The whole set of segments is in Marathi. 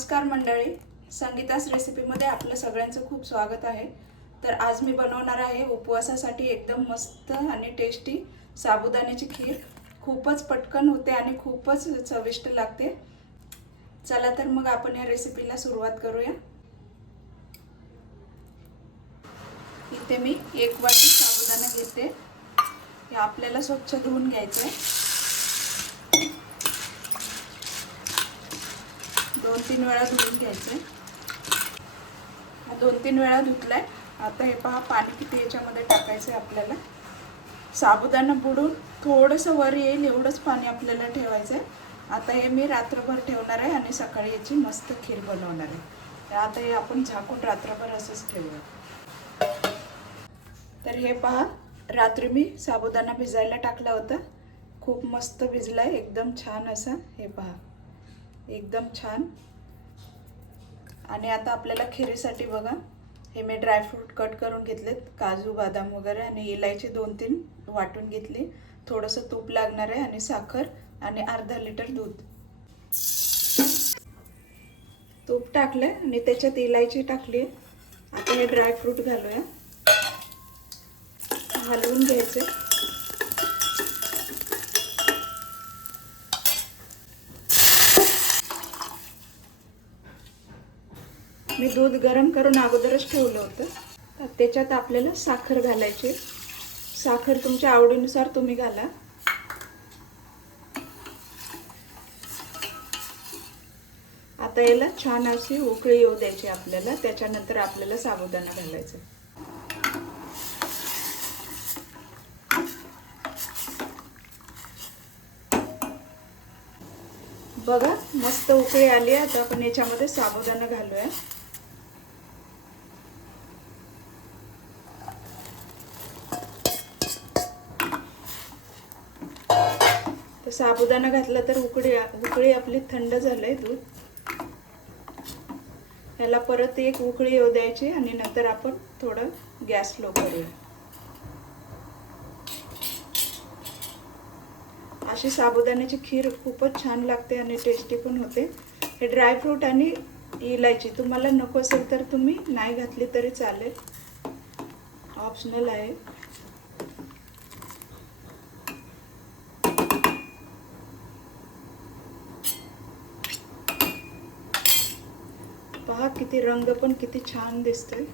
नमस्कार मंडळी, संगीतास रेसिपीमध्ये आपलं सगळ्यांचं खूप स्वागत आहे। तर आज मी बनवणार आहे उपवासासाठी एकदम मस्त आणि टेस्टी साबुदाण्याची खीर। खूपच पटकन होते आणि खूपच चविष्ट लागते। चला तर मग आपण या रेसिपीला सुरुवात करूया। इथे मी 1 वाटी साबुदाणा घेते। हे आपल्याला स्वच्छ धुवून घ्यायचं आहे। 2-3 वेळा धुवून घ्यायचं। 2-3 वेळा धुतलाय। आता हे पहा पाणी किती याच्यामध्ये टाकायचं आहे आपल्याला। साबुदाणा बुडून थोडंसं वर येईल एवढंच पाणी आपल्याला ठेवायचं आहे। आता हे मी रात्रभर ठेवणार आहे आणि सकाळी याची मस्त खीर बनवणार आहे। तर आता हे आपण झाकून रात्रभर असंच ठेवूया। तर हे पहा, रात्री मी साबुदाणा भिजायला टाकला होता। खूप मस्त भिजलाय, एकदम छान असा। हे पहा, एकदम छान। आणि आता आपल्याला खिरीसाठी बघा, हे मी ड्रायफ्रूट कट करून घेतलेत, काजू बदाम वगैरे, आणि इलायची 2-3 वाटून घेतली। थोडंसं तूप लागणार आहे आणि साखर आणि अर्धा लिटर दूध। तूप टाकलं आणि त्याच्यात इलायची टाकली। आता हे ड्रायफ्रूट घालूया, हलवून घ्यायचे। मी दूध गरम करून अगोदरच ठेवलं होतं। त्याच्यात आपल्याला साखर घालायची। साखर तुमच्या आवडीनुसार तुम्ही घाला। आता याला छान अशी उकळी येऊ द्यायची आपल्याला। त्याच्यानंतर आपल्याला साबुदाणा घालायचा। बघा, मस्त उकळी आली। आता आपण याच्यामध्ये साबुदाणा घालूया। तर साबुदाणा घातला तर उकळी आपली थंड झालंय दूध। याला परत एक उकळी येऊ द्यायची आणि नंतर आपण थोडं गॅस लो करूया। अशी साबुदाण्याची खीर खूपच छान लागते आणि टेस्टी पण होते। हे ड्रायफ्रूट आणि इलायची तुम्हाला नको असेल तर तुम्ही नाही घातली तरी चालेल, ऑप्शनल आहे। पहा किती रंग पण किती छान दिसतोय।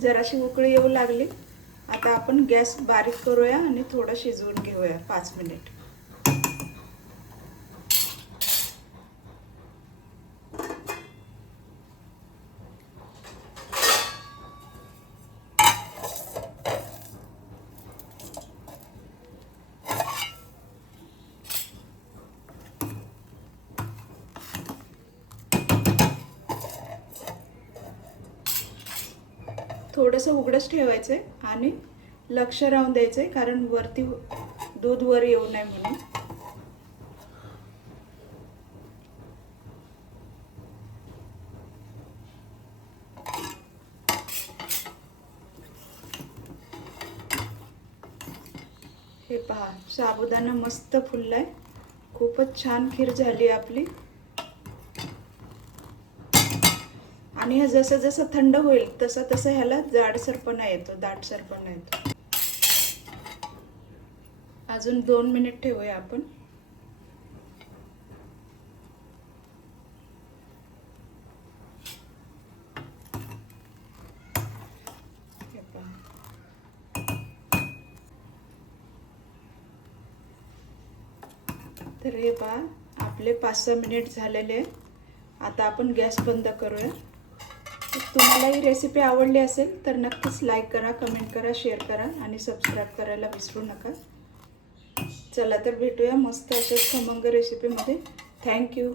जराशी उकळी येऊ लागली। आता आपण गॅस बारीक करूया आणि थोडं शिजवून घेऊया 5 मिनिट। थोडंसं उघडच ठेवायचंय आणि लक्ष राहून द्यायचंय, कारण वरती दूध वर येऊ नये म्हणून। हे पहा, साबुदाणा मस्त फुललाय। खूपच छान खीर झाली आपली। आणि हे जसं जसं थंड होईल तसं तसं ह्याला जाडसरपणा येतो, दाटसरपणा येतो। अजून 2 मिनिट ठेवूया आपण। हे पहा, तर हे पहा आपले 5-6 मिनिट झालेले। आता आपण गॅस बंद करूया। तुम्हाला ही रेसिपी आवडली असेल तर नक्कीच लाईक करा, कमेंट करा, शेअर करा आणि सबस्क्राईब करायला विसरू नका। चला तर भेटूया मस्त अशाच खमंग रेसिपीमध्ये। थँक्यू।